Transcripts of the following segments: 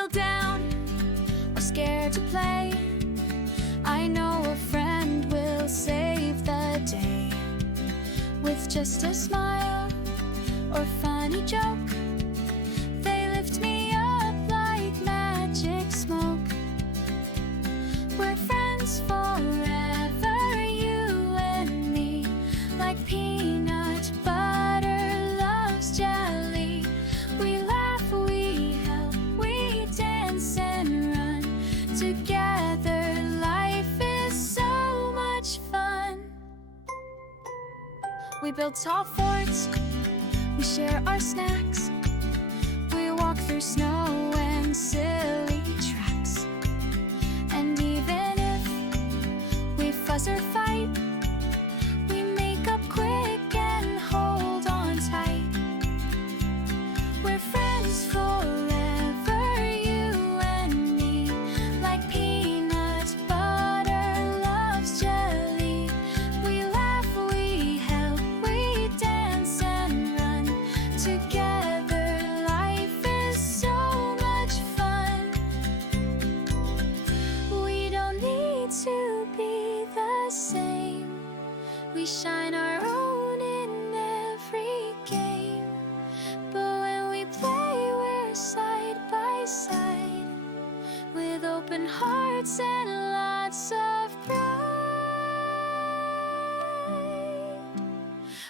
feel down or scared to play, I know a friend will save the day. With just a smile or funny joke, they lift me up like magic smoke. We're friends forever, you and me, like peanut butter loves jelly. We laugh, we help, we dance and run together. Life is so much fun. We build tall forts, we share our snacks, we walk through snow and silly tracks. And even if we fuss or fight, we make up quick and hold on tight. We're friends forever, you and me, like peanut butter loves jelly. We laugh, we help, we dance and run together. Life is so much fun. We don't need to be the same. We shine our own in every game. But when we play, we're side by side, with open hearts and lots of pride.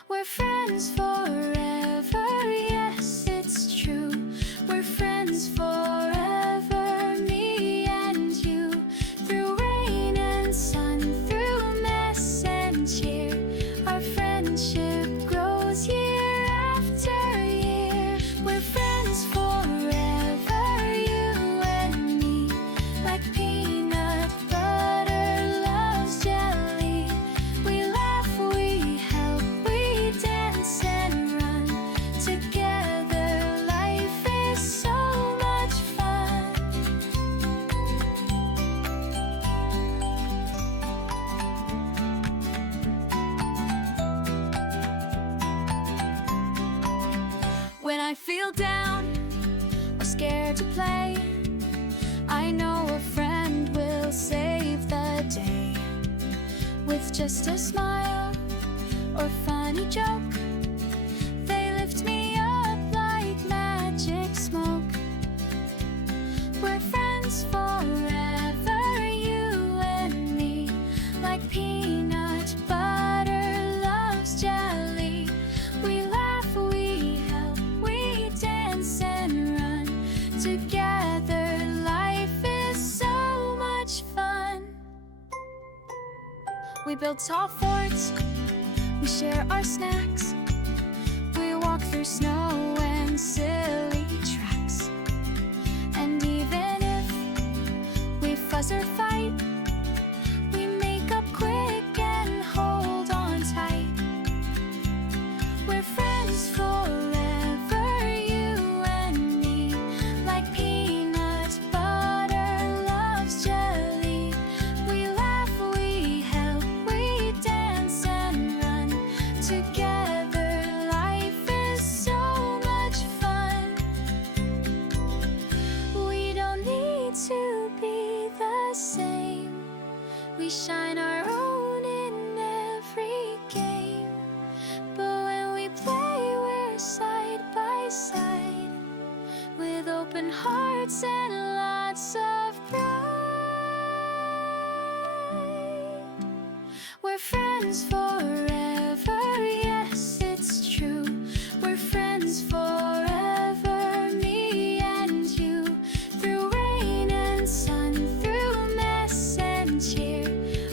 We're friends forever, yes, it's true. We're friends forever, me and you. Through rain and sun, through mess and cheer, our friendship grows year after year. We're friends forever, you and me, like peanut butter loves jelly. We laugh, we help, we dance and run together. Life is so much fun. When I feel down or scared to play, I know a friend will save the day. With just a smile or funny joke, they lift me up like magic smoke. We're friends forever, you and me, like peanut butter loves jelly. We laugh, we help, we dance and run together. Life is so much fun. We build tall forts, we share our snacks, we walk through snow and silly tracks. And even if we fuss or fight, we make up quick and hold on tight. We're friends forever, you and me, like peanut butter loves jelly. We laugh, we help, we dance and run together. Life is so much fun. We don't need to be the same. We shine our own in every game. But when we play, we're side by side, with open hearts and lots of pride. We're friends forever, yes, it's true. We're friends forever, me and you. Through rain and sun, through mess and cheer,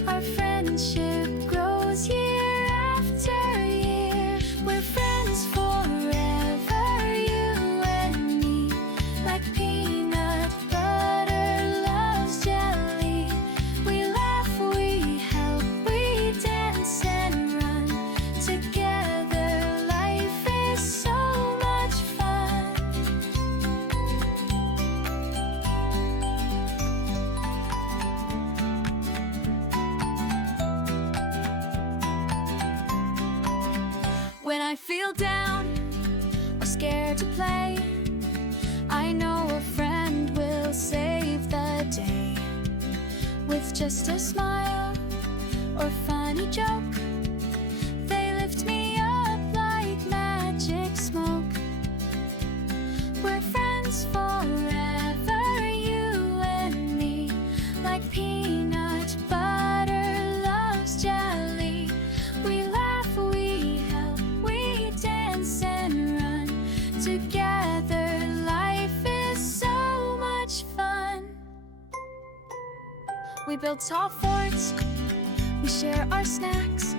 our friendship grows year after year. We're friends forever, you and me, like peanut butter loves jelly. We laugh, we help, we dance and run together. Life is so much fun. When I feel down or scared to play, I know a friend will they'll save the day with just a smile or funny joke. They lift me up like magic smoke. We're friends forever, you and me, like peanut butter loves jelly. We laugh, we help, we dance and run together. Life is so much fun. We build tall forts, we share our snacks,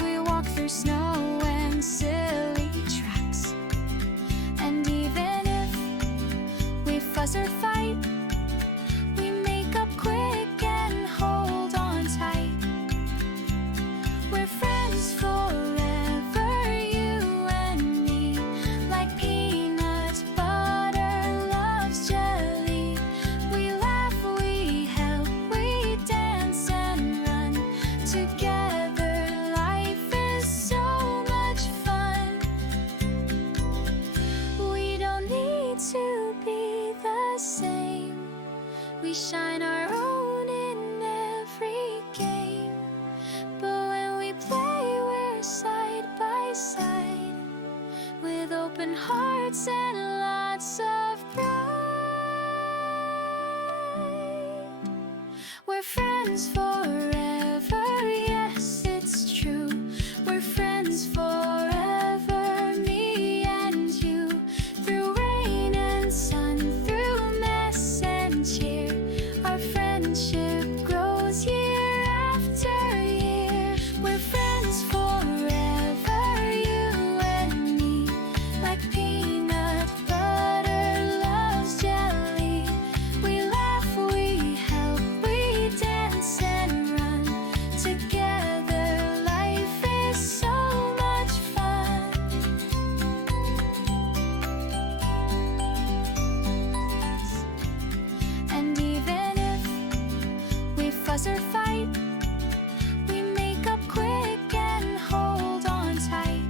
we walk through snow and silly tracks. And even if we fuss or fight, we make up quick and hold on tight. We're friends forever, you and me, like peanut butter loves jelly. We laugh, we help, we dance and run together. Life is so much fun. We don't need to be the same. We shine our own in every game. But when we play, we're side by side, with open hearts and lots of pride. We're friends forever, yes, it's true. We're friends forever, me and you. Through rain and sun, through mess and cheer, our friendship grows year after year. We're friends forever, you and me, like peanut butter loves jelly. We laugh, we help, we dance and run together. Life is so much fun. And even if we fuss or fight, we make up quick and hold on tight.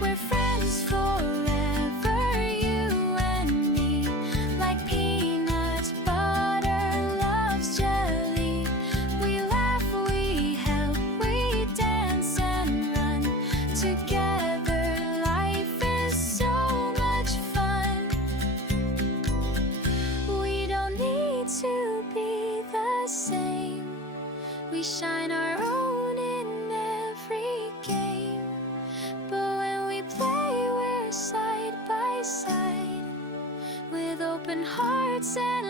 We're friends forever, you and me, like peanut butter loves jelly. We laugh, we help, we dance and run together. Life is so much fun. We don't need to be the same. We shine our own in every game. But when we play, we're side by side, with open hearts and